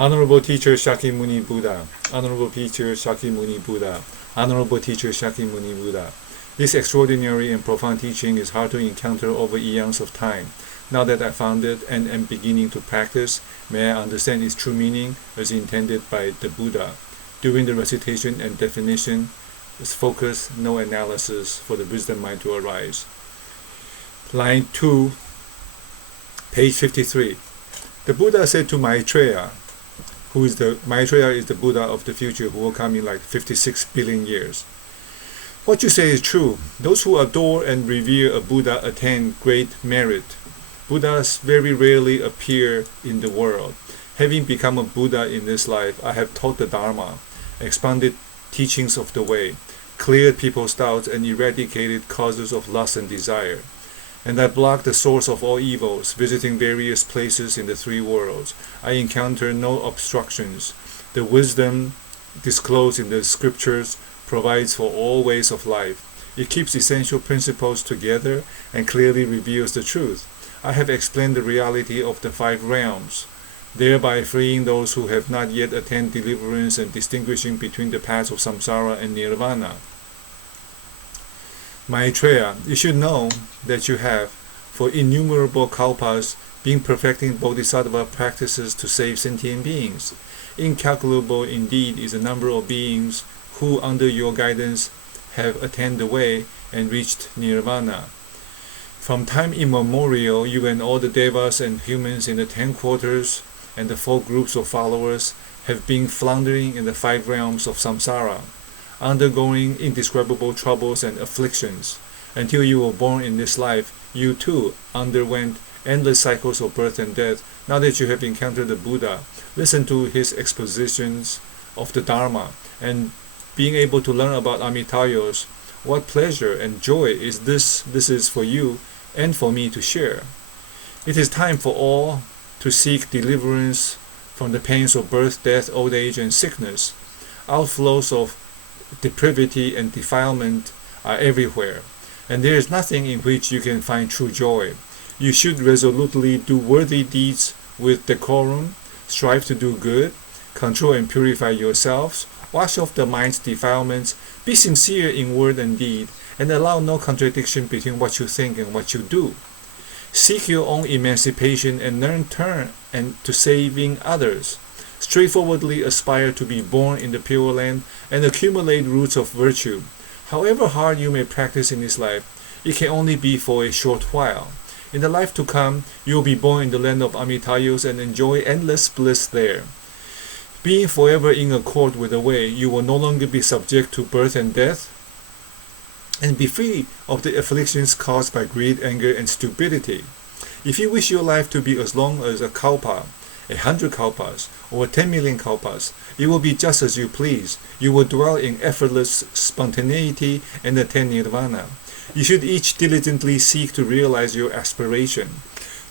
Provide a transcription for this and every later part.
Honorable Teacher Shakyamuni Buddha, Honorable Teacher Shakyamuni Buddha, Honorable Teacher Shakyamuni Buddha. This extraordinary and profound teaching is hard to encounter over eons of time. Now that I found it and am beginning to practice, may I understand its true meaning as intended by the Buddha. During the recitation and definition, is focus, no analysis, for the wisdom mind to arise. Line 2, page 53. The Buddha said to Maitreya, Maitreya is the Buddha of the future who will come in like 56 billion years. What you say is true. Those who adore and revere a Buddha attain great merit. Buddhas very rarely appear in the world. Having become a Buddha in this life, I have taught the Dharma, expounded teachings of the way, cleared people's doubts, and eradicated causes of lust and desire. And I blocked the source of all evils, visiting various places in the three worlds. I encounter no obstructions. The wisdom disclosed in the scriptures provides for all ways of life. It keeps essential principles together and clearly reveals the truth. I have explained the reality of the five realms, thereby freeing those who have not yet attained deliverance and distinguishing between the paths of samsara and nirvana. Maitreya, you should know that you have, for innumerable kalpas, been perfecting bodhisattva practices to save sentient beings. Incalculable indeed is the number of beings who, under your guidance, have attained the way and reached nirvana. From time immemorial, you and all the devas and humans in the 10 quarters and the 4 groups of followers have been floundering in the 5 realms of samsara, undergoing indescribable troubles and afflictions. Until you were born in this life, you too underwent endless cycles of birth and death. Now that you have encountered the Buddha, listen to his expositions of the Dharma, and being able to learn about Amitayos, what pleasure and joy is this is for you and for me to share. It is time for all to seek deliverance from the pains of birth, death, old age, and sickness. Outflows of depravity and defilement are everywhere, and there is nothing in which you can find true joy. You should resolutely do worthy deeds with decorum, strive to do good, control and purify yourselves, wash off the mind's defilements, be sincere in word and deed, and allow no contradiction between what you think and what you do. Seek your own emancipation and learn turn and to saving others. Straightforwardly aspire to be born in the Pure Land and accumulate roots of virtue. However hard you may practice in this life, it can only be for a short while. In the life to come, you will be born in the land of Amitayos and enjoy endless bliss there. Being forever in accord with the way, you will no longer be subject to birth and death, and be free of the afflictions caused by greed, anger, and stupidity. If you wish your life to be as long as a kalpa, 100 kalpas, or 10 million kalpas, it will be just as you please. You will dwell in effortless spontaneity and attain nirvana. You should each diligently seek to realize your aspiration.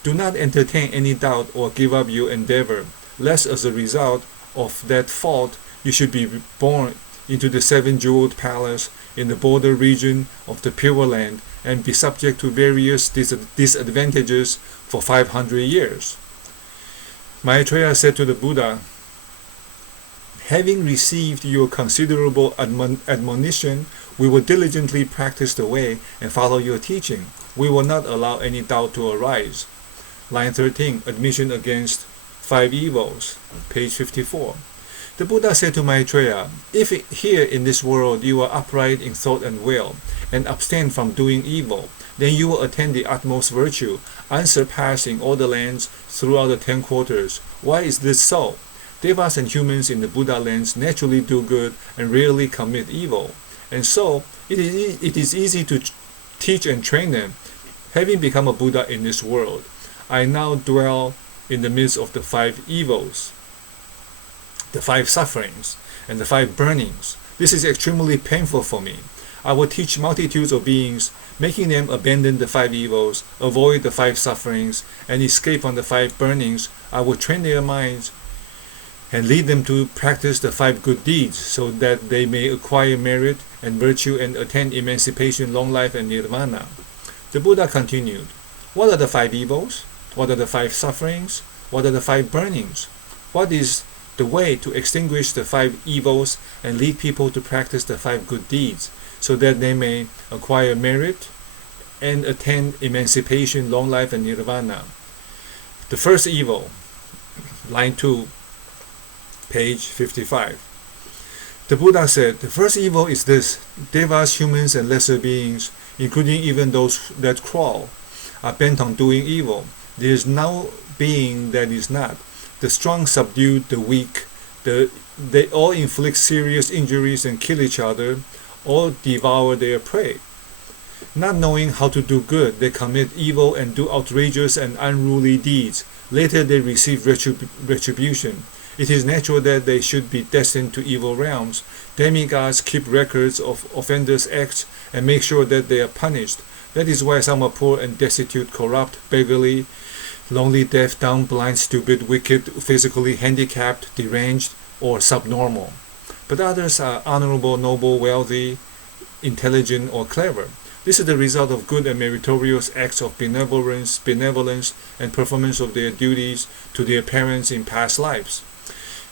Do not entertain any doubt or give up your endeavor, lest as a result of that fault you should be born into the 7-jeweled palace in the border region of the Pure Land and be subject to various disadvantages for 500 years. Maitreya said to the Buddha, having received your considerable admonition, we will diligently practice the way and follow your teaching. We will not allow any doubt to arise. Line 13, admission against 5 evils, page 54. The Buddha said to Maitreya, if here in this world you are upright in thought and will, and abstain from doing evil, then you will attain the utmost virtue, unsurpassed in all the lands throughout the 10 quarters. Why is this so? Devas and humans in the Buddha lands naturally do good and rarely commit evil, and so it is easy to teach and train them. Having become a Buddha in this world, I now dwell in the midst of the 5 evils, the 5 sufferings, and the 5 burnings. This is extremely painful for me. I will teach multitudes of beings, making them abandon the 5 evils, avoid the 5 sufferings, and escape from the 5 burnings. I will train their minds and lead them to practice the 5 good deeds, so that they may acquire merit and virtue and attain emancipation, long life, and nirvana. The Buddha continued, what are the 5 evils? What are the 5 sufferings? What are the 5 burnings? What is the way to extinguish the 5 evils and lead people to practice the 5 good deeds, so that they may acquire merit and attain emancipation, long life, and nirvana. The first evil, line 2, page 55. The Buddha said, the first evil is this: devas, humans, and lesser beings, including even those that crawl, are bent on doing evil. There is no being that is not. The strong subdue the weak. They all inflict serious injuries and kill each other. All devour their prey. Not knowing how to do good, they commit evil and do outrageous and unruly deeds. Later they receive retribution. It is natural that they should be destined to evil realms. Demigods keep records of offenders' acts and make sure that they are punished. That is why some are poor and destitute, corrupt, beggarly, lonely, deaf, dumb, blind, stupid, wicked, physically handicapped, deranged, or subnormal. But others are honorable, noble, wealthy, intelligent, or clever. This is the result of good and meritorious acts of benevolence, and performance of their duties to their parents in past lives.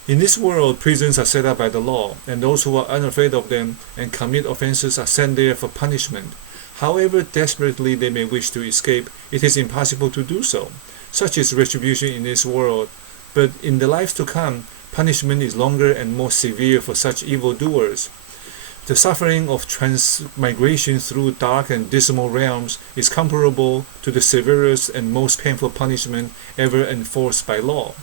In this world, prisons are set up by the law, and those who are unafraid of them and commit offenses are sent there for punishment. However desperately they may wish to escape, it is impossible to do so. Such is retribution in this world, but in the lives to come, punishment is longer and more severe for such evildoers. The suffering of transmigration through dark and dismal realms is comparable to the severest and most painful punishment ever enforced by law.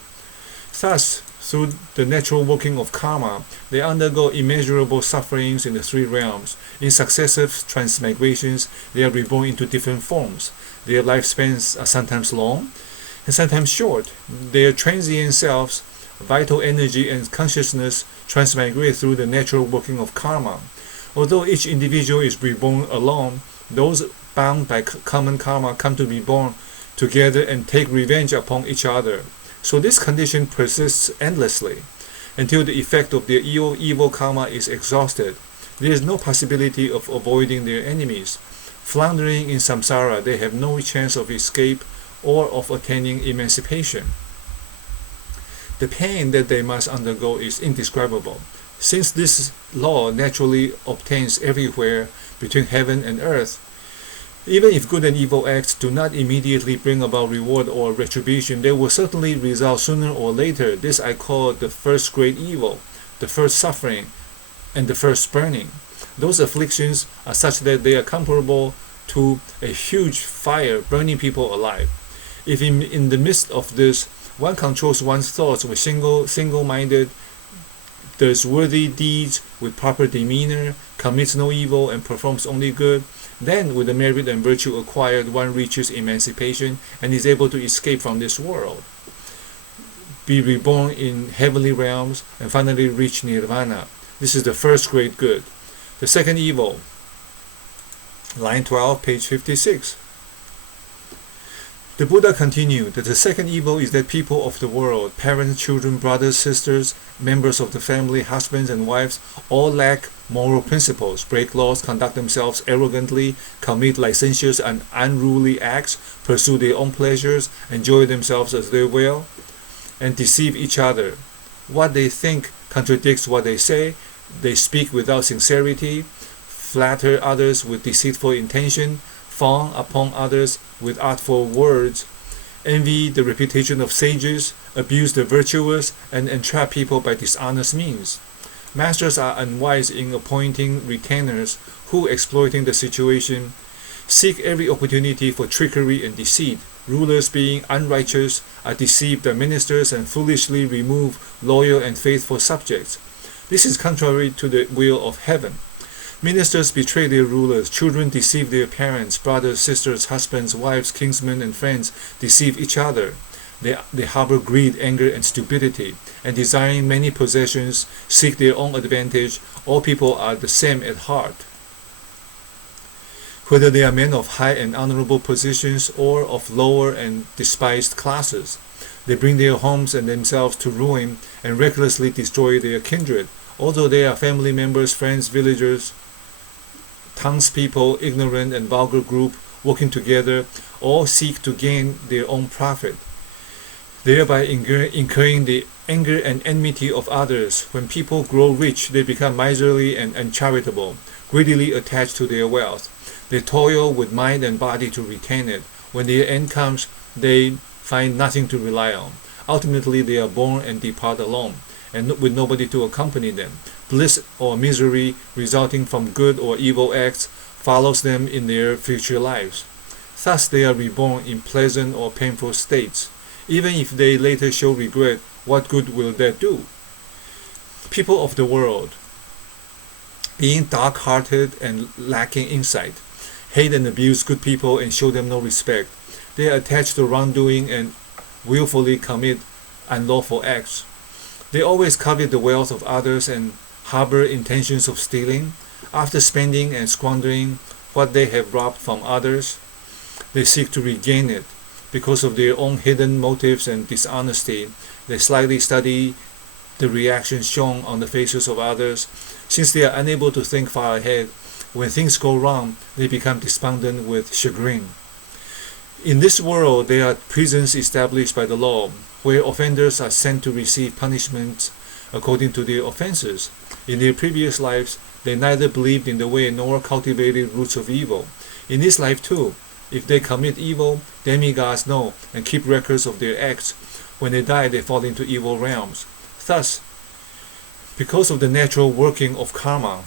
Thus, through the natural working of karma, they undergo immeasurable sufferings in the 3 realms. In successive transmigrations, they are reborn into different forms. Their lifespans are sometimes long and sometimes short. Their transient selves, vital energy, and consciousness transmigrate through the natural working of karma. Although each individual is reborn alone, those bound by common karma come to be born together and take revenge upon each other. So this condition persists endlessly until the effect of their evil karma is exhausted. There is no possibility of avoiding their enemies. Floundering in samsara, they have no chance of escape or of attaining emancipation. The pain that they must undergo is indescribable. Since this law naturally obtains everywhere between heaven and earth, even if good and evil acts do not immediately bring about reward or retribution, they will certainly result sooner or later. This I call the first great evil, the first suffering, and the first burning. Those afflictions are such that they are comparable to a huge fire burning people alive. If in the midst of this, one controls one's thoughts with single-minded, does worthy deeds with proper demeanor, commits no evil, and performs only good, then with the merit and virtue acquired, one reaches emancipation and is able to escape from this world, be reborn in heavenly realms, and finally reach nirvana. This is the first great good. The second evil, line 12, page 56. The Buddha continued that the second evil is that people of the world, parents, children, brothers, sisters, members of the family, husbands and wives, all lack moral principles, break laws, conduct themselves arrogantly, commit licentious and unruly acts, pursue their own pleasures, enjoy themselves as they will, and deceive each other. What they think contradicts what they say. They speak without sincerity, flatter others with deceitful intention, fawn upon others with artful words, envy the reputation of sages, abuse the virtuous, and entrap people by dishonest means. Masters are unwise in appointing retainers who, exploiting the situation, seek every opportunity for trickery and deceit. Rulers, being unrighteous, are deceived by ministers and foolishly remove loyal and faithful subjects. This is contrary to the will of heaven. Ministers betray their rulers, children deceive their parents, brothers, sisters, husbands, wives, kinsmen, and friends deceive each other. They harbor greed, anger, and stupidity, and desiring many possessions, seek their own advantage. All people are the same at heart. Whether they are men of high and honorable positions or of lower and despised classes, they bring their homes and themselves to ruin and recklessly destroy their kindred. Although they are family members, friends, villagers, townspeople, ignorant and vulgar group working together, all seek to gain their own profit, thereby incurring the anger and enmity of others. When people grow rich, they become miserly and uncharitable, greedily attached to their wealth. They toil with mind and body to retain it. When their end comes, they find nothing to rely on. Ultimately, they are born and depart alone, and with nobody to accompany them. Bliss or misery resulting from good or evil acts follows them in their future lives. Thus, they are reborn in pleasant or painful states. Even if they later show regret, what good will that do? People of the world, being dark-hearted and lacking insight, hate and abuse good people and show them no respect. They are attached to wrongdoing and willfully commit unlawful acts. They always covet the wealth of others and harbor intentions of stealing. After spending and squandering what they have robbed from others, they seek to regain it. Because of their own hidden motives and dishonesty, they slyly study the reactions shown on the faces of others. Since they are unable to think far ahead, when things go wrong, they become despondent with chagrin. In this world, there are prisons established by the law, where offenders are sent to receive punishment according to their offenses. In their previous lives, they neither believed in the way nor cultivated roots of evil. In this life too, if they commit evil, demigods know and keep records of their acts. When they die, they fall into evil realms. Thus, because of the natural working of karma,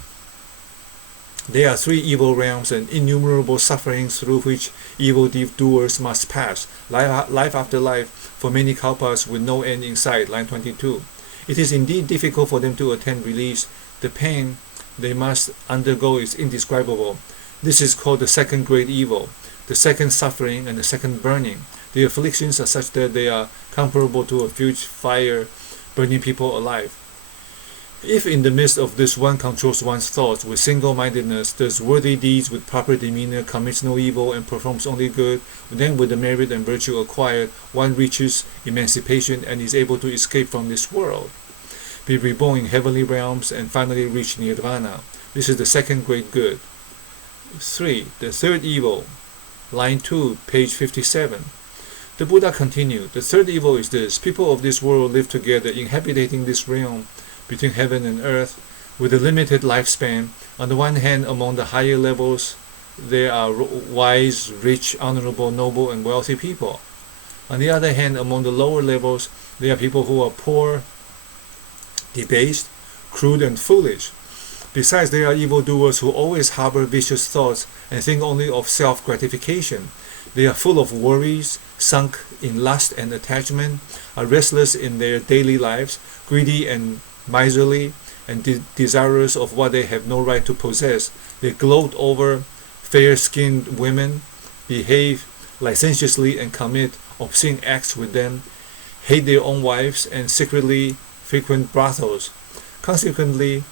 there are three evil realms and innumerable sufferings through which evil doers must pass, life after life, for many kalpas with no end in sight. Line 22. It is indeed difficult for them to attain release. The pain they must undergo is indescribable. This is called the second great evil, the second suffering, and the second burning. The afflictions are such that they are comparable to a huge fire burning people alive. If in the midst of this one controls one's thoughts with single-mindedness, does worthy deeds with proper demeanor, commits no evil, and performs only good, then with the merit and virtue acquired, one reaches emancipation and is able to escape from this world, be reborn in heavenly realms, and finally reach nirvana. This is the second great good. 3. The third evil. Line 2, page 57. The Buddha continued, the third evil is this: people of this world live together, inhabiting this realm between heaven and earth, with a limited lifespan. On the one hand, among the higher levels, there are wise, rich, honorable, noble, and wealthy people. On the other hand, among the lower levels, there are people who are poor, debased, crude, and foolish. Besides, there are evildoers who always harbor vicious thoughts and think only of self-gratification. They are full of worries, sunk in lust and attachment, are restless in their daily lives, greedy and miserly, and desirous of what they have no right to possess. They gloat over fair-skinned women, behave licentiously and commit obscene acts with them, hate their own wives, and secretly frequent brothels. Consequently,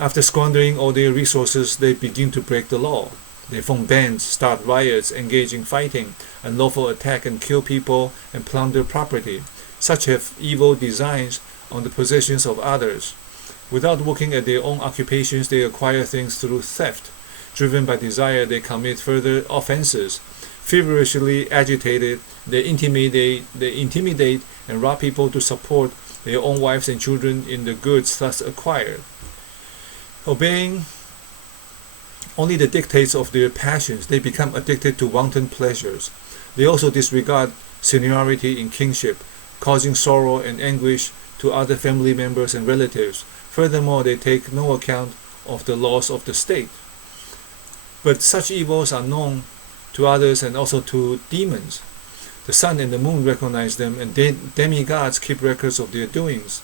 after squandering all their resources, they begin to break the law. They form bands, start riots, engage in fighting, unlawful attack, and kill people and plunder property. Such have evil designs on the possessions of others. Without working at their own occupations, they acquire things through theft. Driven by desire, they commit further offenses. Feverishly agitated, they intimidate and rob people to support their own wives and children in the goods thus acquired. Obeying only the dictates of their passions, they become addicted to wanton pleasures. They also disregard seniority in kingship, causing sorrow and anguish to other family members and relatives. Furthermore, they take no account of the laws of the state. But such evils are known to others and also to demons. The sun and the moon recognize them, and demigods keep records of their doings.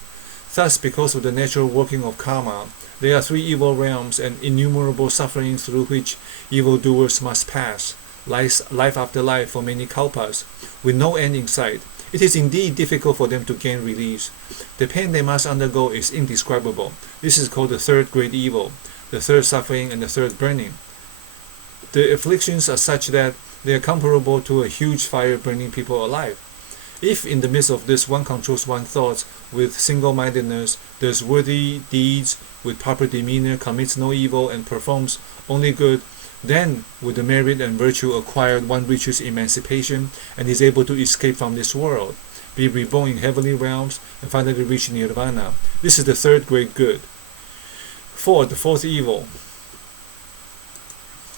Thus, because of the natural working of karma, there are three evil realms and innumerable sufferings through which evildoers must pass, life after life for many kalpas, with no end in sight. It is indeed difficult for them to gain release. The pain they must undergo is indescribable. This is called the third great evil, the third suffering, and the third burning. The afflictions are such that they are comparable to a huge fire burning people alive. If in the midst of this one controls one's thoughts with single-mindedness, does worthy deeds with proper demeanor, commits no evil, and performs only good, then with the merit and virtue acquired one reaches emancipation and is able to escape from this world, be reborn in heavenly realms, and finally reach nirvana. This is the third great good. 4. The fourth evil.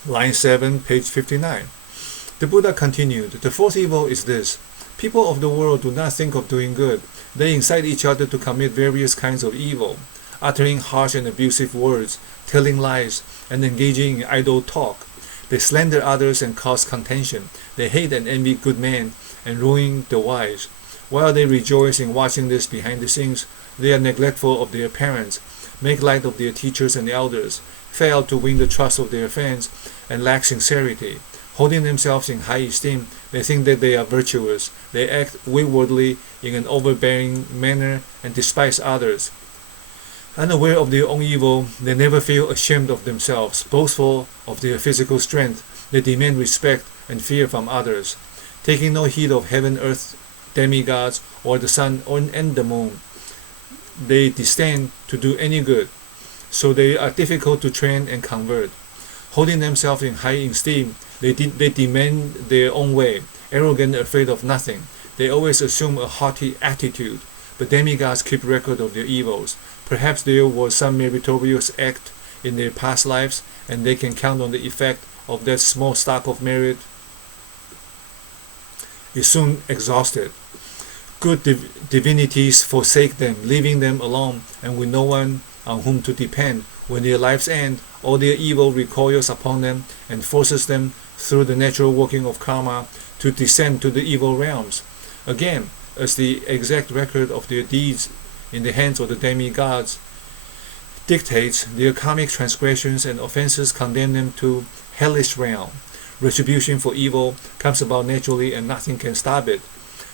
Line 7, page 59. The Buddha continued, the fourth evil is this. People of the world do not think of doing good. They incite each other to commit various kinds of evil, uttering harsh and abusive words, telling lies, and engaging in idle talk. They slander others and cause contention. They hate and envy good men and ruin the wise. While they rejoice in watching this behind the scenes, they are neglectful of their parents, make light of their teachers and elders, fail to win the trust of their friends, and lack sincerity. Holding themselves in high esteem, they think that they are virtuous. They act waywardly in an overbearing manner and despise others. Unaware of their own evil, they never feel ashamed of themselves. Boastful of their physical strength, they demand respect and fear from others. Taking no heed of heaven, earth, demigods, or the sun and the moon, they disdain to do any good, so they are difficult to train and convert. Holding themselves in high esteem, they demand their own way, arrogant, afraid of nothing. They always assume a haughty attitude, but demigods keep record of their evils. Perhaps there was some meritorious act in their past lives, and they can count on the effect of that small stock of merit is soon exhausted. Good divinities forsake them, leaving them alone and with no one on whom to depend. When their lives end, all their evil recoils upon them and forces them through the natural working of karma to descend to the evil realms. Again, as the exact record of their deeds in the hands of the demigods dictates, their karmic transgressions and offenses condemn them to hellish realm. Retribution for evil comes about naturally and nothing can stop it.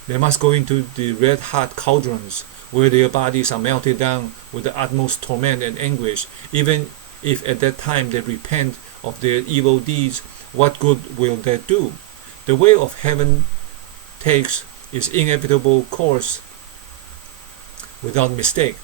They must go into the red-hot cauldrons where their bodies are melted down with the utmost torment and anguish. Even if at that time they repent of their evil deeds, what good will that do? The way of heaven takes its inevitable course without mistake.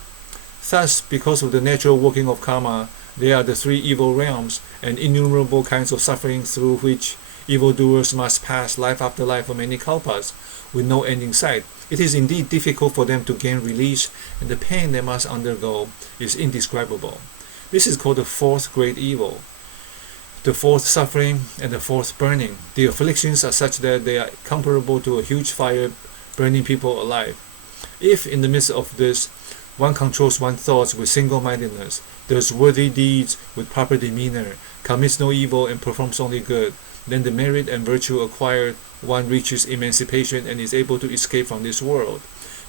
Thus, because of the natural working of karma, there are the three evil realms and innumerable kinds of suffering through which evildoers must pass life after life for many kalpas, with no end in sight. It is indeed difficult for them to gain release, and the pain they must undergo is indescribable. This is called the fourth great evil, the fourth suffering and the fourth burning. The afflictions are such that they are comparable to a huge fire burning people alive. If in the midst of this, one controls one's thoughts with single-mindedness, does worthy deeds with proper demeanor, commits no evil and performs only good, then the merit and virtue acquired, one reaches emancipation and is able to escape from this world,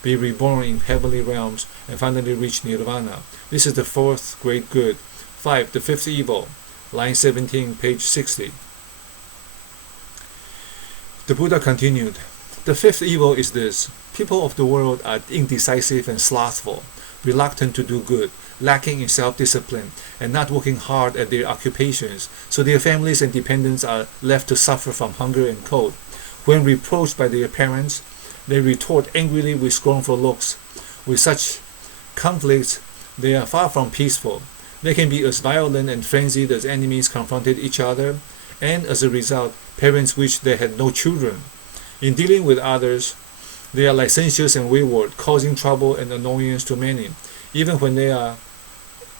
be reborn in heavenly realms, and finally reach nirvana. This is the fourth great good. 5. The fifth evil. Line 17, page 60. The Buddha continued, the fifth evil is this. People of the world are indecisive and slothful, reluctant to do good, lacking in self-discipline, and not working hard at their occupations, so their families and dependents are left to suffer from hunger and cold. When reproached by their parents, they retort angrily with scornful looks. With such conflicts, they are far from peaceful. They can be as violent and frenzied as enemies confronted each other, and as a result, parents wish they had no children. In dealing with others, they are licentious and wayward, causing trouble and annoyance to many. Even when they are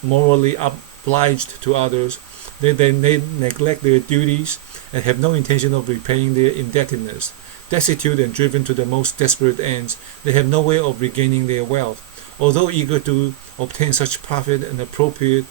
morally obliged to others, they neglect their duties and have no intention of repaying their indebtedness. Destitute and driven to the most desperate ends, they have no way of regaining their wealth. Although eager to obtain such profit and appropriate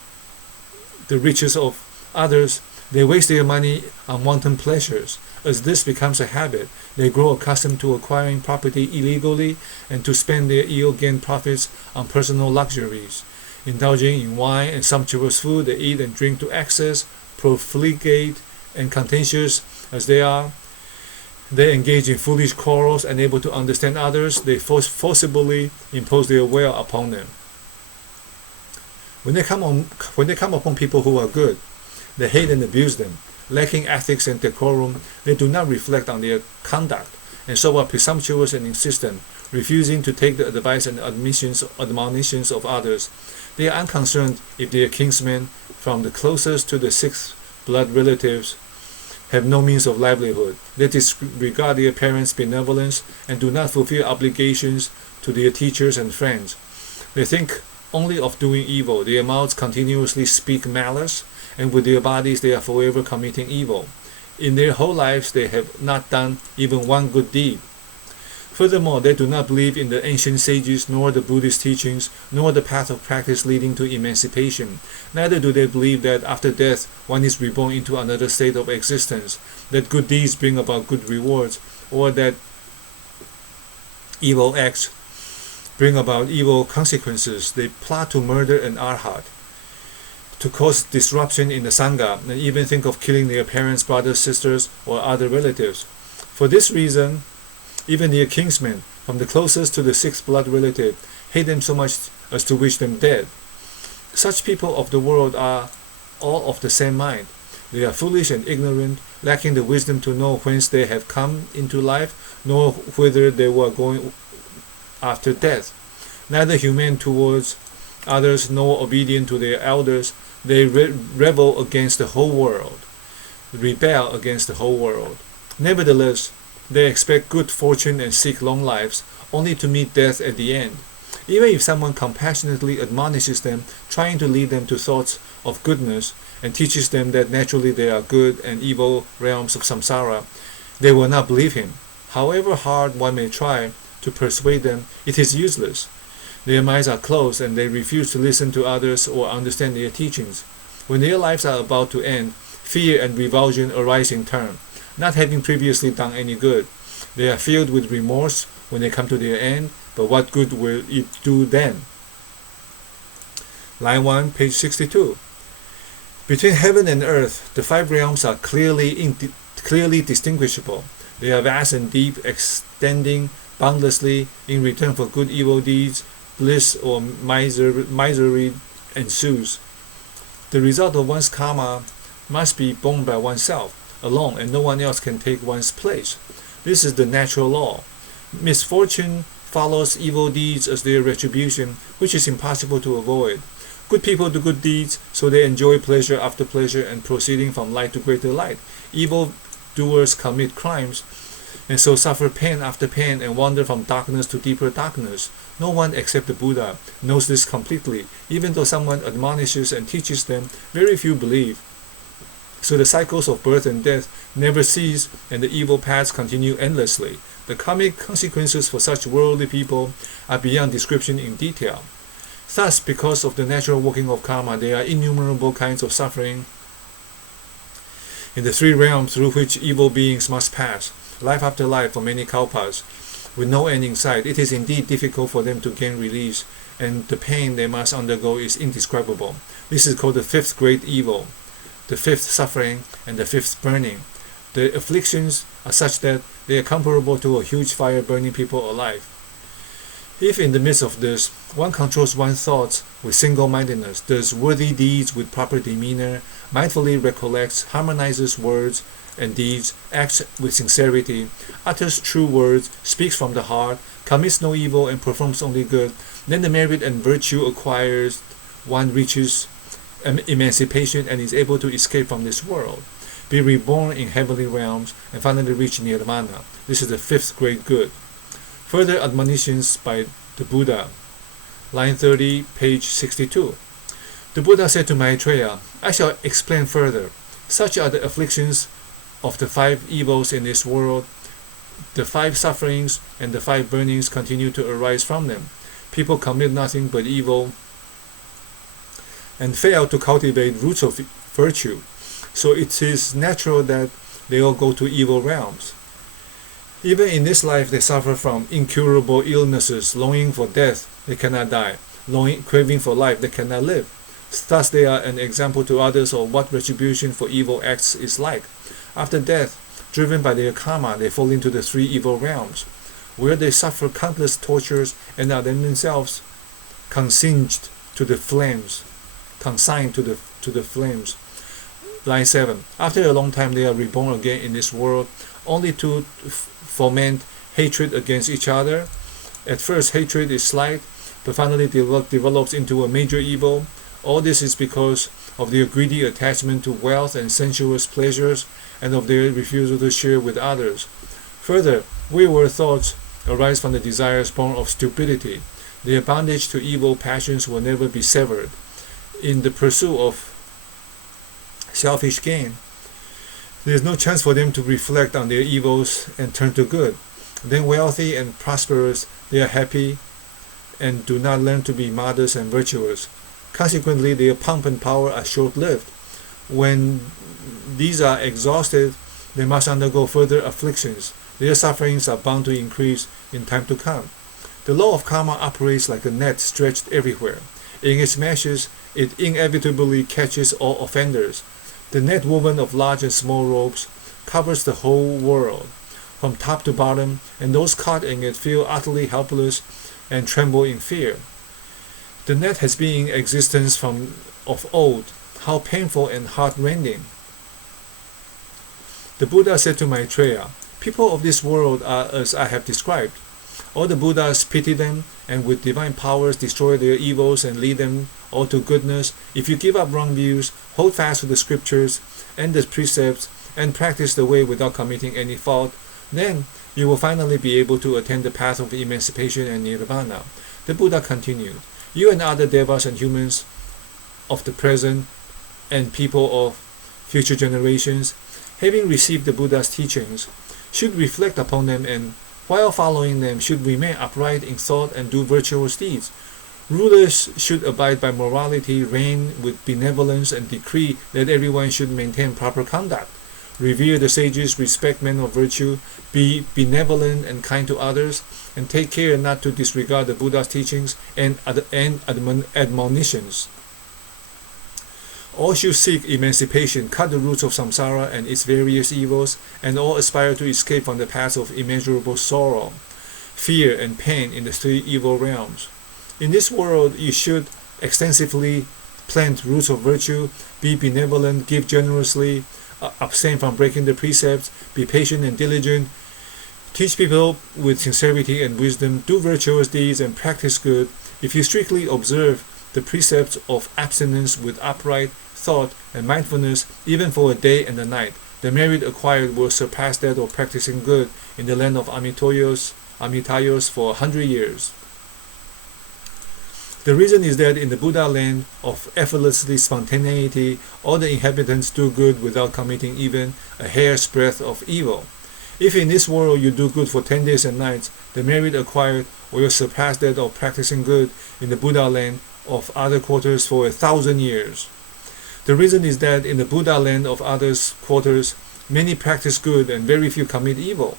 the riches of others, they waste their money on wanton pleasures. As this becomes a habit, they grow accustomed to acquiring property illegally and to spend their ill-gained profits on personal luxuries. Indulging in wine and sumptuous food, they eat and drink to excess, profligate and contentious as they are. They engage in foolish quarrels, unable to understand others. They forcibly impose their will upon them. When they come upon people who are good, they hate and abuse them. Lacking ethics and decorum, they do not reflect on their conduct, and so are presumptuous and insistent, refusing to take the advice and admonitions of others. They are unconcerned if their kinsmen, from the closest to the sixth blood relatives, have no means of livelihood. They disregard their parents' benevolence and do not fulfill obligations to their teachers and friends. They think only of doing evil. Their mouths continuously speak malice, and with their bodies they are forever committing evil. In their whole lives they have not done even one good deed. Furthermore, they do not believe in the ancient sages, nor the Buddhist teachings, nor the path of practice leading to emancipation. Neither do they believe that after death one is reborn into another state of existence, that good deeds bring about good rewards, or that evil acts bring about evil consequences. They plot to murder an arhat, to cause disruption in the Sangha, and even think of killing their parents, brothers, sisters, or other relatives. For this reason, even their kinsmen, from the closest to the sixth blood relative, hate them so much as to wish them dead. Such people of the world are all of the same mind. They are foolish and ignorant, lacking the wisdom to know whence they have come into life, nor whither they were going after death. Neither humane towards others nor obedient to their elders, they rebel against the whole world, rebel against the whole world. Nevertheless, they expect good fortune and seek long lives, only to meet death at the end. Even if someone compassionately admonishes them, trying to lead them to thoughts of goodness, and teaches them that naturally there are good and evil realms of samsara, they will not believe him. However hard one may try to persuade them, it is useless. Their minds are closed and they refuse to listen to others or understand their teachings. When their lives are about to end, fear and revulsion arise in turn, not having previously done any good. They are filled with remorse when they come to their end, but what good will it do then? Line 1, page 62. Between heaven and earth, the five realms are clearly distinguishable. They are vast and deep, extending boundlessly. In return for good evil deeds, bliss or misery ensues. The result of one's karma must be borne by oneself alone, and no one else can take one's place. This is the natural law. Misfortune follows evil deeds as their retribution, which is impossible to avoid. Good people do good deeds, so they enjoy pleasure after pleasure and proceeding from light to greater light. Evil doers commit crimes, and so suffer pain after pain and wander from darkness to deeper darkness. No one except the Buddha knows this completely. Even though someone admonishes and teaches them, very few believe. So the cycles of birth and death never cease, and the evil paths continue endlessly. The karmic consequences for such worldly people are beyond description in detail. Thus, because of the natural working of karma, there are innumerable kinds of suffering in the three realms through which evil beings must pass, life after life for many kalpas, with no end in sight. It is indeed difficult for them to gain release, and the pain they must undergo is indescribable. This is called the fifth great evil, the fifth suffering, and the fifth burning. The afflictions are such that they are comparable to a huge fire burning people alive. If in the midst of this, one controls one's thoughts with single-mindedness, does worthy deeds with proper demeanor, mindfully recollects, harmonizes words and deeds, acts with sincerity, utters true words, speaks from the heart, commits no evil and performs only good, then the merit and virtue acquires, one reaches emancipation and is able to escape from this world, be reborn in heavenly realms, and finally reach nirvana. This is the fifth great good. Further admonitions by the Buddha. Line 30, page 62. The Buddha said to Maitreya, I shall explain further. Such are the afflictions of the five evils in this world. The five sufferings and the five burnings continue to arise from them. People commit nothing but evil and fail to cultivate roots of virtue. So it is natural that they all go to evil realms. Even in this life they suffer from incurable illnesses, longing for death, they cannot die, craving for life, they cannot live. Thus they are an example to others of what retribution for evil acts is like. After death, driven by their karma, they fall into the three evil realms, where they suffer countless tortures and are themselves consigned to the flames. Line 7. After a long time they are reborn again in this world, only to foment hatred against each other. At first hatred is slight, but finally develops into a major evil. All this is because of their greedy attachment to wealth and sensuous pleasures, and of their refusal to share with others. Further, wayward thoughts arise from the desires born of stupidity. Their bondage to evil passions will never be severed. In the pursuit of selfish gain, there is no chance for them to reflect on their evils and turn to good. Then wealthy and prosperous, they are happy and do not learn to be modest and virtuous. Consequently, their pomp and power are short-lived. When these are exhausted, they must undergo further afflictions. Their sufferings are bound to increase in time to come. The law of karma operates like a net stretched everywhere. In its meshes, it inevitably catches all offenders. The net woven of large and small ropes covers the whole world, from top to bottom, and those caught in it feel utterly helpless and tremble in fear. The net has been in existence from of old. How painful and heart-rending! The Buddha said to Maitreya, "People of this world are as I have described. All the Buddhas pity them, and with divine powers destroy their evils and lead them all to goodness. If you give up wrong views, hold fast to the scriptures and the precepts, and practice the way without committing any fault, then you will finally be able to attain the path of emancipation and nirvana." The Buddha continued, "You and other devas and humans of the present and people of future generations, having received the Buddha's teachings, should reflect upon them, and while following them should remain upright in thought and do virtuous deeds. Rulers should abide by morality, reign with benevolence, and decree that everyone should maintain proper conduct. Revere the sages, respect men of virtue, be benevolent and kind to others, and take care not to disregard the Buddha's teachings and admonitions. All should seek emancipation, cut the roots of samsara and its various evils, and all aspire to escape from the path of immeasurable sorrow, fear, and pain in the three evil realms. In this world, you should extensively plant roots of virtue, be benevolent, give generously, abstain from breaking the precepts, be patient and diligent, teach people with sincerity and wisdom, do virtuous deeds, and practice good. If you strictly observe the precepts of abstinence with upright thought and mindfulness, even for a day and a night, the merit acquired will surpass that of practicing good in the land of Amitayos for 100 years. The reason is that in the Buddha land of effortlessly spontaneity, all the inhabitants do good without committing even a hair's breadth of evil. If in this world you do good for 10 days and nights, the merit acquired will surpass that of practicing good in the Buddha land of other quarters for 1,000 years. The reason is that in the Buddha land of others quarters, many practice good and very few commit evil.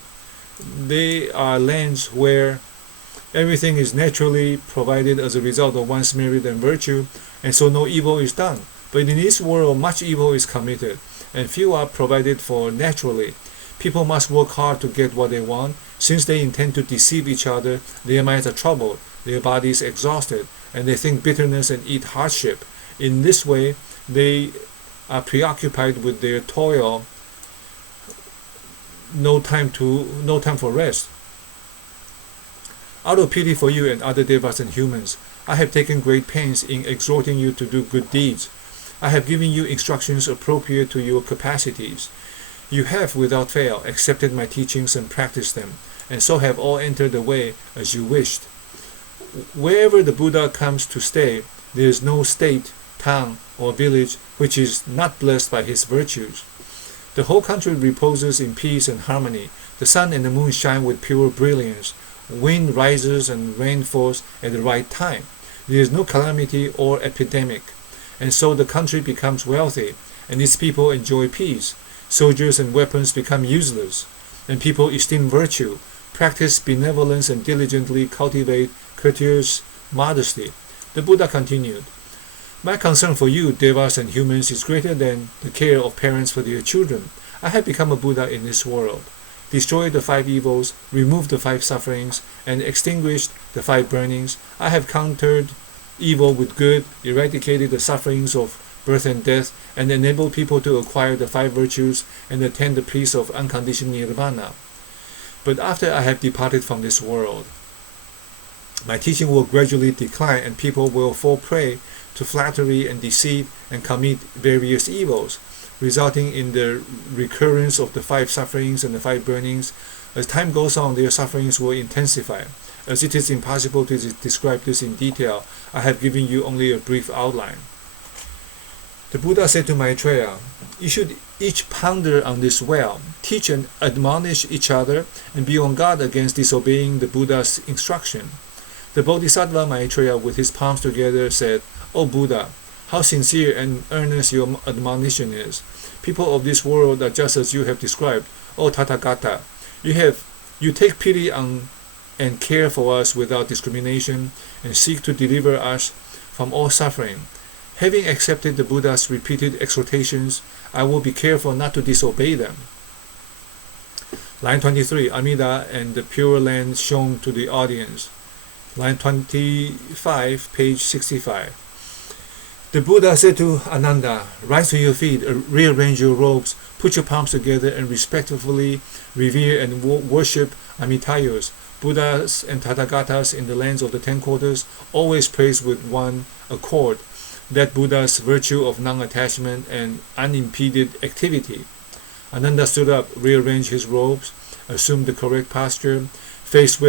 They are lands where everything is naturally provided as a result of one's merit and virtue, and so no evil is done. But in this world, much evil is committed, and few are provided for naturally. People must work hard to get what they want. Since they intend to deceive each other, their minds are troubled, their bodies exhausted, and they think bitterness and eat hardship. In this way, they are preoccupied with their toil, no time for rest. Out of pity for you and other devas and humans, I have taken great pains in exhorting you to do good deeds. I have given you instructions appropriate to your capacities. You have, without fail, accepted my teachings and practiced them, and so have all entered the way as you wished. Wherever the Buddha comes to stay, there is no state, town, or village which is not blessed by his virtues. The whole country reposes in peace and harmony. The sun and the moon shine with pure brilliance. Wind rises and rain falls at the right time. There is no calamity or epidemic, and so the country becomes wealthy, and its people enjoy peace. Soldiers and weapons become useless, and people esteem virtue, practice benevolence, and diligently cultivate courteous modesty. The Buddha continued, "My concern for you, devas and humans, is greater than the care of parents for their children. I have become a Buddha in this world, destroyed the 5 evils, removed the 5 sufferings, and extinguished the 5 burnings. I have countered evil with good, eradicated the sufferings of birth and death, and enabled people to acquire the 5 virtues and attain the peace of unconditioned nirvana. But after I have departed from this world, my teaching will gradually decline, and people will fall prey to flattery and deceit and commit various evils, resulting in the recurrence of the 5 sufferings and the 5 burnings. As time goes on, their sufferings will intensify. As it is impossible to describe this in detail, I have given you only a brief outline. The Buddha said to Maitreya, "You should each ponder on this well, teach and admonish each other, and be on guard against disobeying the Buddha's instruction." The Bodhisattva Maitreya, with his palms together, said, "O Buddha, how sincere and earnest your admonition is. People of this world are just as you have described. O Tathagata, you take pity on and care for us without discrimination, and seek to deliver us from all suffering. Having accepted the Buddha's repeated exhortations, I will be careful not to disobey them." Line 23, Amida and the Pure Land shown to the audience. Line 25, page 65. The Buddha said to Ananda, "Rise to your feet, rearrange your robes, put your palms together, and respectfully revere and worship Amitayus, Buddhas and Tathagatas in the lands of the 10 quarters, always praise with one accord that Buddha's virtue of non-attachment and unimpeded activity." Ananda stood up, rearranged his robes, assumed the correct posture, faced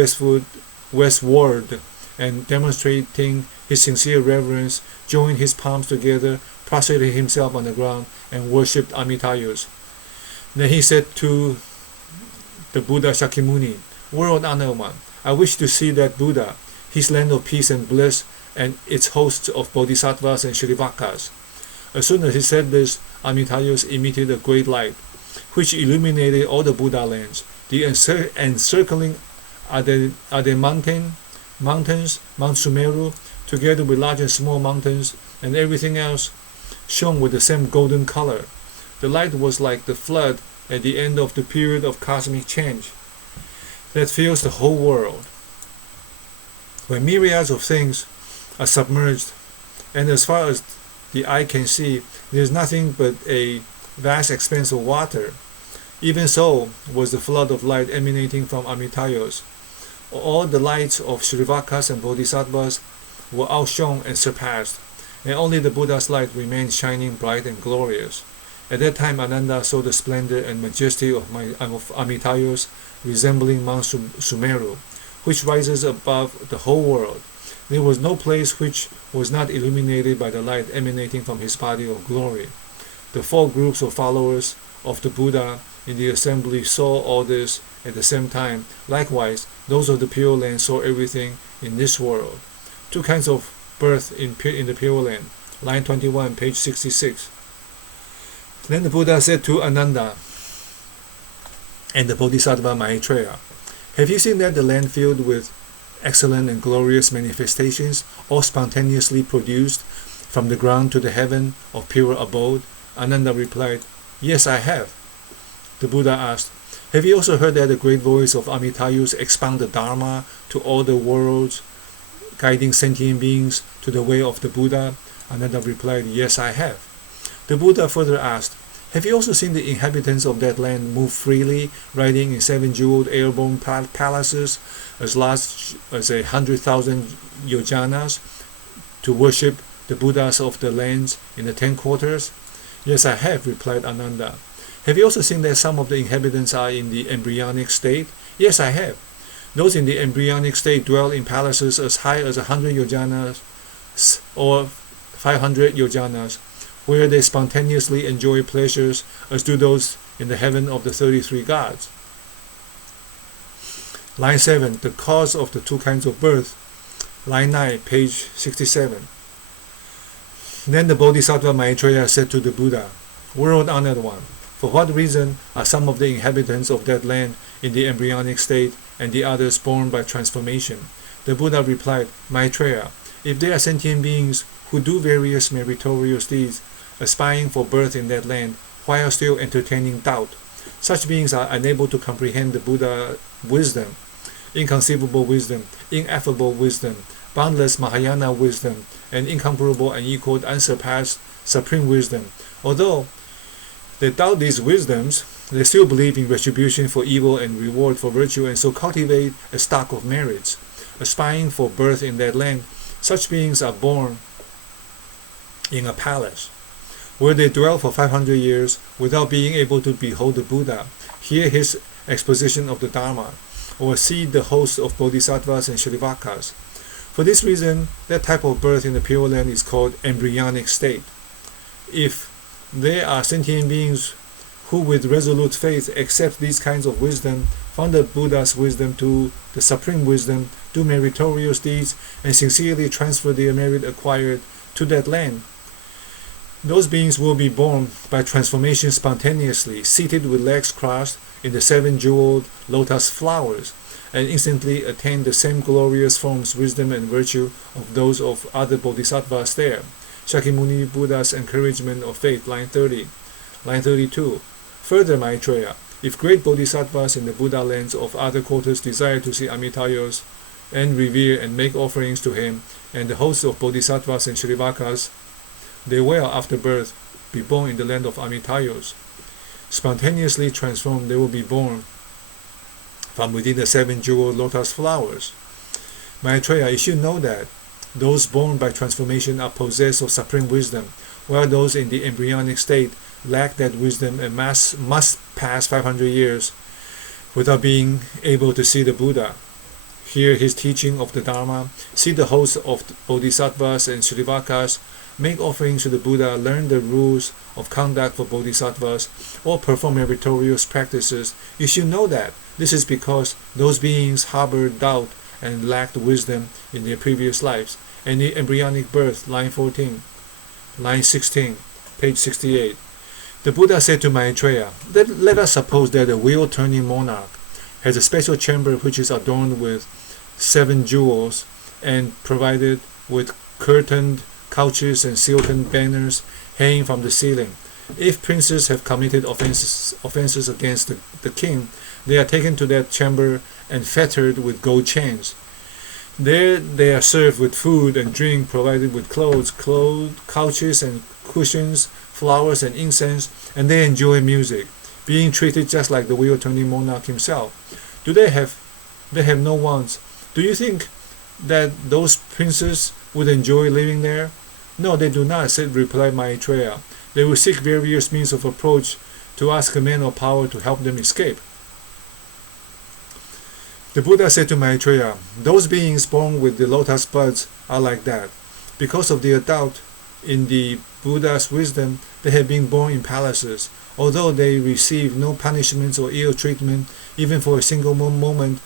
westward, and demonstrating his sincere reverence, joined his palms together, prostrated himself on the ground, and worshipped Amitayus. Then he said to the Buddha Shakyamuni, "World Honored One, I wish to see that Buddha, his land of peace and bliss, and its hosts of bodhisattvas and shrivakas." As soon as he said this, Amitayus emitted a great light, which illuminated all the Buddha lands. The encircling Ade mountains, Mount Sumeru, together with large and small mountains, and everything else, shone with the same golden color. The light was like the flood at the end of the period of cosmic change that fills the whole world. When myriads of things are submerged, and as far as the eye can see, there is nothing but a vast expanse of water. Even so was the flood of light emanating from Amitayus. All the lights of Shrivakas and Bodhisattvas were outshone and surpassed, and only the Buddha's light remained shining bright and glorious. At that time Ananda saw the splendor and majesty of Amitayus, resembling Mount Sumeru, which rises above the whole world. There was no place which was not illuminated by the light emanating from his body of glory. The 4 groups of followers of the Buddha in the assembly saw all this at the same time. Likewise, those of the Pure Land saw everything in this world. 2 kinds of birth in the Pure Land. Line 21, page 66. Then the Buddha said to Ananda and the Bodhisattva Maitreya, "Have you seen that the land filled with excellent and glorious manifestations, all spontaneously produced from the ground to the heaven of pure abode?" Ananda replied, "Yes, I have." The Buddha asked, "Have you also heard that the great voice of Amitayus expound the Dharma to all the worlds, guiding sentient beings to the way of the Buddha?" Ananda replied, "Yes, I have." The Buddha further asked, "Have you also seen the inhabitants of that land move freely, riding in 7 jeweled airborne palaces as large as 100,000 yojanas, to worship the Buddhas of the lands in the 10 quarters?" "Yes, I have," replied Ananda. "Have you also seen that some of the inhabitants are in the embryonic state?" "Yes, I have. Those in the embryonic state dwell in palaces as high as 100 yojanas or 500 yojanas, where they spontaneously enjoy pleasures as do those in the heaven of the 33 gods." Line 7, the cause of the 2 kinds of birth. Line 9, page 67. Then the Bodhisattva Maitreya said to the Buddha, "World Honored One, for what reason are some of the inhabitants of that land in the embryonic state and the others born by transformation?" The Buddha replied, "Maitreya, if they are sentient beings who do various meritorious deeds, aspiring for birth in that land, while still entertaining doubt, such beings are unable to comprehend the Buddha wisdom, inconceivable wisdom, ineffable wisdom, boundless Mahayana wisdom, and incomparable, unequaled, unsurpassed supreme wisdom. Although they doubt these wisdoms, they still believe in retribution for evil and reward for virtue, and so cultivate a stock of merits. Aspiring for birth in that land, such beings are born in a palace, where they dwell for 500 years without being able to behold the Buddha, hear his exposition of the Dharma, or see the host of bodhisattvas and shrivakas. For this reason, that type of birth in the Pure Land is called embryonic state. If there are sentient beings who with resolute faith accept these kinds of wisdom, from the Buddha's wisdom to the supreme wisdom, do meritorious deeds, and sincerely transfer their merit acquired to that land, those beings will be born by transformation spontaneously, seated with legs crossed in the 7-jeweled lotus flowers, and instantly attain the same glorious forms, wisdom, and virtue of those of other bodhisattvas there. Shakyamuni Buddha's encouragement of faith, line 30. Line 32. Further, Maitreya, if great bodhisattvas in the Buddha lands of other quarters desire to see Amitayos and revere and make offerings to him, and the hosts of bodhisattvas and shrivakas, they will, after birth, be born in the land of Amitayos. Spontaneously transformed, they will be born from within the 7-jeweled lotus flowers. Maitreya, you should know that those born by transformation are possessed of supreme wisdom, while those in the embryonic state lack that wisdom and must pass 500 years without being able to see the Buddha, hear his teaching of the Dharma, see the hosts of bodhisattvas and shrivakas, make offerings to the Buddha, learn the rules of conduct for bodhisattvas, or perform meritorious practices. You should know that this is because those beings harbored doubt and lacked wisdom in their previous lives. And the embryonic birth, line 14, line 16, page 68. The Buddha said to Maitreya, let us suppose that a wheel-turning monarch has a special chamber which is adorned with 7 jewels and provided with curtained couches and silken banners hanging from the ceiling. If princes have committed offenses against the king, they are taken to that chamber and fettered with gold chains. There they are served with food and drink, provided with clothes, couches and cushions, flowers and incense, and they enjoy music, being treated just like the wheel-turning monarch himself. They have no wants. Do you think that those princes would enjoy living there? No, they do not, replied Maitreya. They will seek various means of approach to ask a man of power to help them escape. The Buddha said to Maitreya, those beings born with the lotus buds are like that. Because of their doubt in the Buddha's wisdom, they have been born in palaces. Although they receive no punishments or ill treatment, even for a single moment,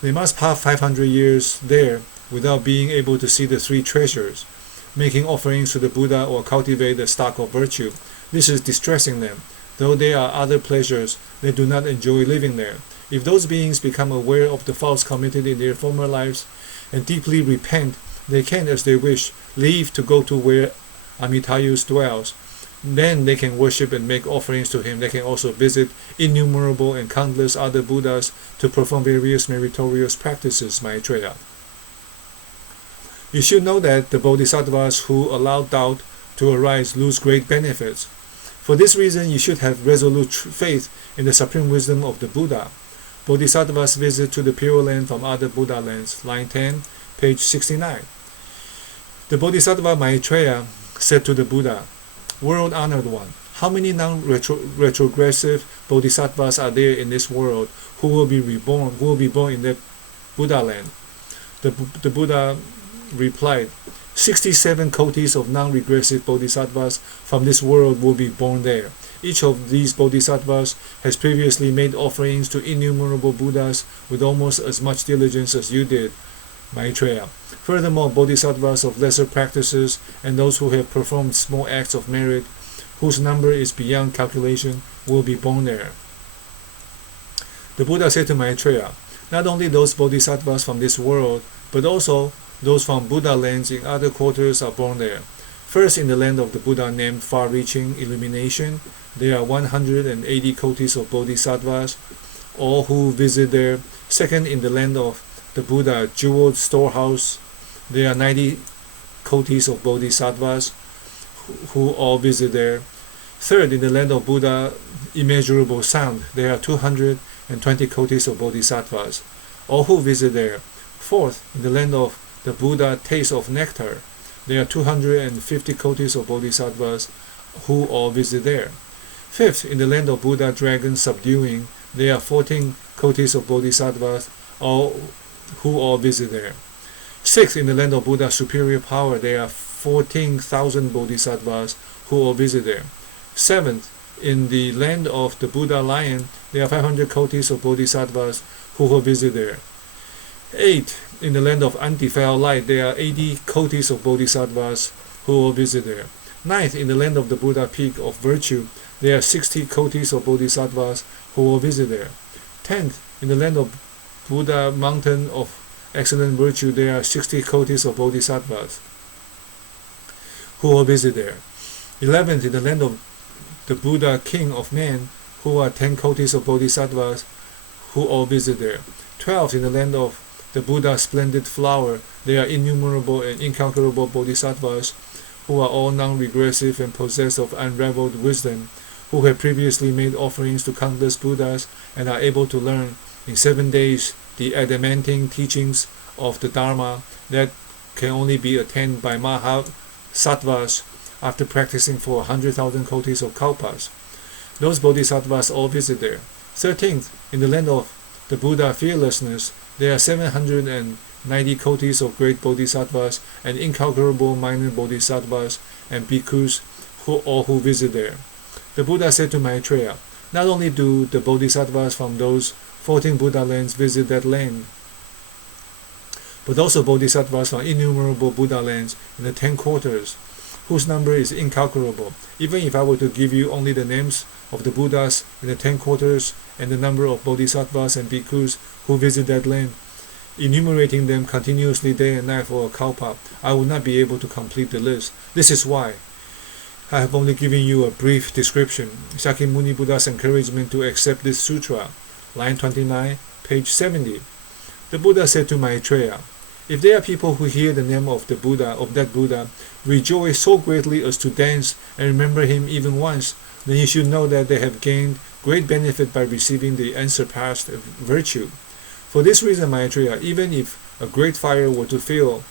they must pass 500 years there without being able to see the 3 treasures, making offerings to the Buddha or cultivate the stock of virtue. This is distressing them. Though there are other pleasures, they do not enjoy living there. If those beings become aware of the faults committed in their former lives and deeply repent, they can, as they wish, leave to go to where Amitayus dwells. Then they can worship and make offerings to him. They can also visit innumerable and countless other Buddhas to perform various meritorious practices, Maitreya. You should know that the bodhisattvas who allow doubt to arise lose great benefits. For this reason, you should have resolute faith in the supreme wisdom of the Buddha. Bodhisattvas visit to the Pure Land from other Buddha lands, line 10, page 69. The Bodhisattva Maitreya said to the Buddha, World-honored one, how many non-retrogressive bodhisattvas are there in this world who will be born in that Buddha land? The Buddha replied, 67 kotis of non-regressive bodhisattvas from this world will be born there. Each of these bodhisattvas has previously made offerings to innumerable Buddhas with almost as much diligence as you did, Maitreya. Furthermore, bodhisattvas of lesser practices and those who have performed small acts of merit, whose number is beyond calculation, will be born there. The Buddha said to Maitreya, not only those bodhisattvas from this world, but also those from Buddha lands in other quarters are born there. First, in the land of the Buddha named Far-Reaching Illumination, there are 180 kotis of bodhisattvas, all who visit there. Second, in the land of the Buddha Jeweled Storehouse, there are 90 kotis of bodhisattvas, who all visit there. Third, in the land of Buddha Immeasurable Sound, there are 220 kotis of bodhisattvas, all who visit there. Fourth, in the land of the Buddha Taste of Nectar, there are 250 kotis of bodhisattvas who all visit there. Fifth, in the land of Buddha dragon subduing, there are 14 kotis of bodhisattvas who all visit there. Sixth, in the land of Buddha superior power, there are 14,000 bodhisattvas who all visit there. Seventh, in the land of the Buddha lion, there are 500 kotis of bodhisattvas who all visit there. Eighth, in the land of undefiled light, there are 80 kotis of bodhisattvas who all visit there. Ninth, in the land of the Buddha peak of virtue, there are 60 kotis of bodhisattvas who all visit there. 10th, in the land of Buddha mountain of excellent virtue, there are 60 kotis of bodhisattvas who all visit there. 11th, in the land of the Buddha king of men, who are 10 kotis of bodhisattvas who all visit there. 12th, in the land of the Buddha splendid flower, there are innumerable and incalculable bodhisattvas who are all non-regressive and possessed of unraveled wisdom, who have previously made offerings to countless Buddhas and are able to learn in 7 days the adamantine teachings of the Dharma that can only be attained by Mahasattvas after practicing for 100,000 kotis of kalpas. Those bodhisattvas all visit there. 13th, in the land of the Buddha fearlessness, there are 790 kotis of great bodhisattvas and incalculable minor bodhisattvas and bhikkhus who visit there. The Buddha said to Maitreya, not only do the bodhisattvas from those 14 Buddha lands visit that land, but also bodhisattvas from innumerable Buddha lands in the 10 quarters, whose number is incalculable. Even if I were to give you only the names of the Buddhas in the 10 quarters and the number of bodhisattvas and bhikkhus who visit that land, enumerating them continuously day and night for a kalpa, I would not be able to complete the list. This is why I have only given you a brief description. Shakyamuni Buddha's encouragement to accept this sutra, line 29, page 70. The Buddha said to Maitreya, if there are people who hear the name of the Buddha, of that Buddha, rejoice so greatly as to dance and remember him even once, then you should know that they have gained great benefit by receiving the unsurpassed virtue. For this reason, Maitreya, even if a great fire were to fill,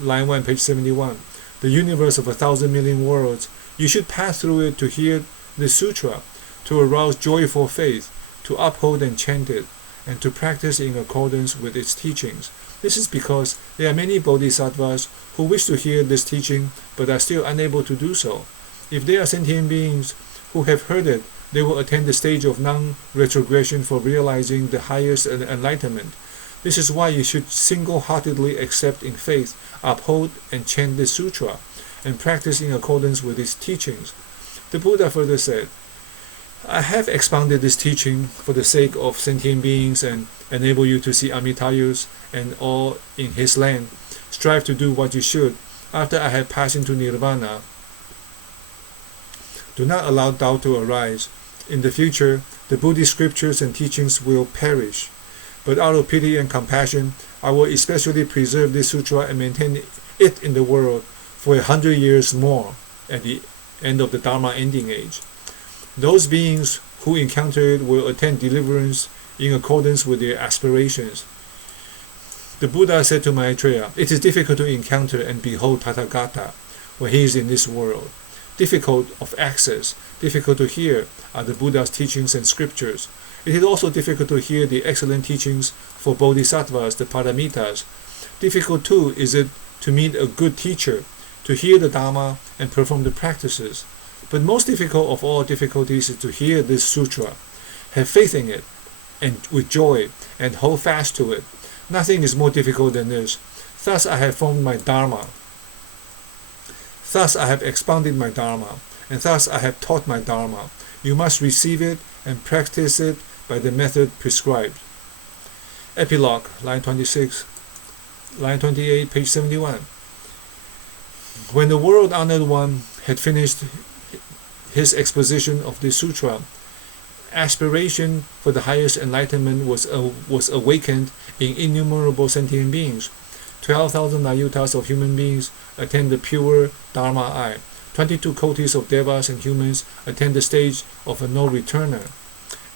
line 1, page 71, the universe of 1,000 million worlds, you should pass through it to hear the sutra, to arouse joyful faith, to uphold and chant it, and to practice in accordance with its teachings. This is because there are many bodhisattvas who wish to hear this teaching but are still unable to do so. If they are sentient beings who have heard it, they will attain the stage of non-retrogression for realizing the highest enlightenment. This is why you should single-heartedly accept in faith, uphold and chant this sutra, and practice in accordance with its teachings. The Buddha further said, I have expounded this teaching for the sake of sentient beings and enable you to see Amitayus and all in his land. Strive to do what you should. After I have passed into nirvana, do not allow doubt to arise. In the future, the Buddhist scriptures and teachings will perish. But out of pity and compassion, I will especially preserve this sutra and maintain it in the world for 100 years more at the end of the Dharma ending age. Those beings who encounter it will attain deliverance in accordance with their aspirations. The Buddha said to Maitreya, it is difficult to encounter and behold Tathagata when he is in this world. Difficult of access, difficult to hear are the Buddha's teachings and scriptures. It is also difficult to hear the excellent teachings for bodhisattvas, the paramitas. Difficult too is it to meet a good teacher, to hear the Dharma and perform the practices. But most difficult of all difficulties is to hear this sutra, have faith in it, and with joy, and hold fast to it. Nothing is more difficult than this. Thus I have formed my Dharma. Thus I have expounded my Dharma, and thus I have taught my Dharma. You must receive it and practice it by the method prescribed. Epilogue, line 26, line 28, page 71. When the world-honored one had finished his exposition of the sutra, aspiration for the highest enlightenment was awakened in innumerable sentient beings. 12,000 ayutas of human beings attain the pure Dharma eye. 22 kotis of devas and humans attain the stage of a no-returner.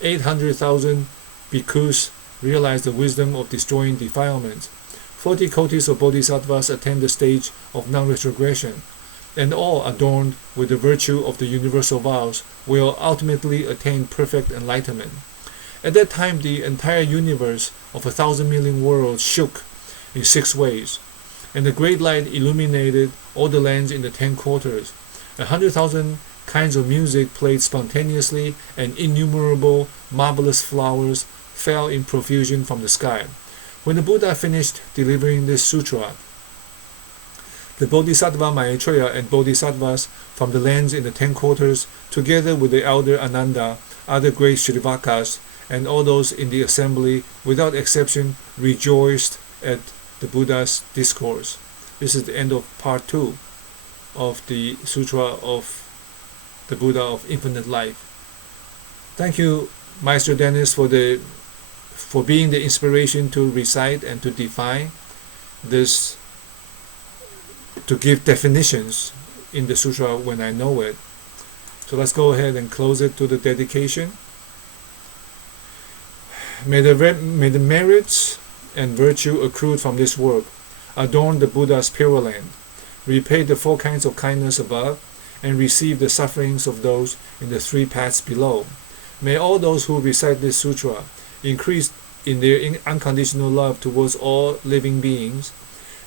800,000 bhikkhus realize the wisdom of destroying defilements. 40 kotis of bodhisattvas attain the stage of non-retrogression, and all adorned with the virtue of the universal vows will ultimately attain perfect enlightenment. At that time, the entire universe of 1,000 million worlds shook in 6 ways, and the great light illuminated all the lands in the 10 quarters. 100,000 kinds of music played spontaneously, and innumerable marvelous flowers fell in profusion from the sky. When the Buddha finished delivering this sutra, the Bodhisattva Maitreya and Bodhisattvas from the lands in the 10 quarters, together with the elder Ananda, other great Shrivaka's, and all those in the assembly, without exception, rejoiced at the Buddha's discourse. This is the end of part 2 of the Sutra of the Buddha of Infinite Life. Thank you, Master Dennis, for being the inspiration to recite and to define this, to give definitions in the sutra when I know it. So let's go ahead and close it to the dedication. May the merits and virtue accrued from this work adorn the Buddha's Pure Land, repay the 4 kinds of kindness above, and receive the sufferings of those in the 3 paths below. May all those who recite this sutra increase in their unconditional love towards all living beings.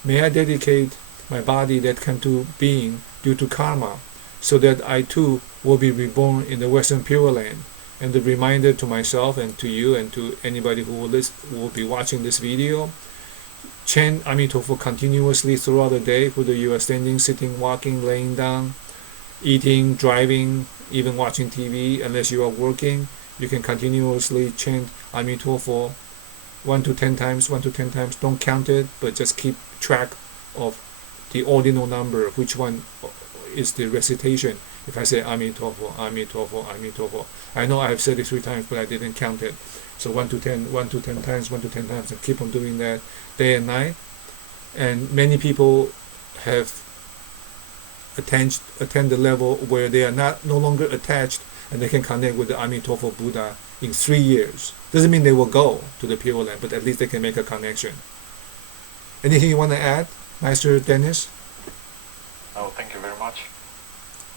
May I dedicate my body that came to being due to karma, so that I too will be reborn in the Western Pure Land. And the reminder to myself and to you and to anybody who will be watching this video, chant Amitofo continuously throughout the day, whether you are standing, sitting, walking, laying down, eating, driving, even watching TV. Unless you are working, you can continuously chant Amitofo 1 to 10 times, 1 to 10 times. Don't count it, but just keep track of the ordinal number, which one is the recitation. If I say Amitofo, Amitofo, Amitofo, I know I have said it 3 times, but I didn't count it. So 1 to 10, 1 to 10 times, 1 to 10 times, and keep on doing that day and night. And many people have attained the level where they are no longer attached, and they can connect with the Amitofo Buddha in 3 years. Doesn't mean they will go to the Pure Land, but at least they can make a connection. Anything you want to add, Master Dennis? No, thank you very much.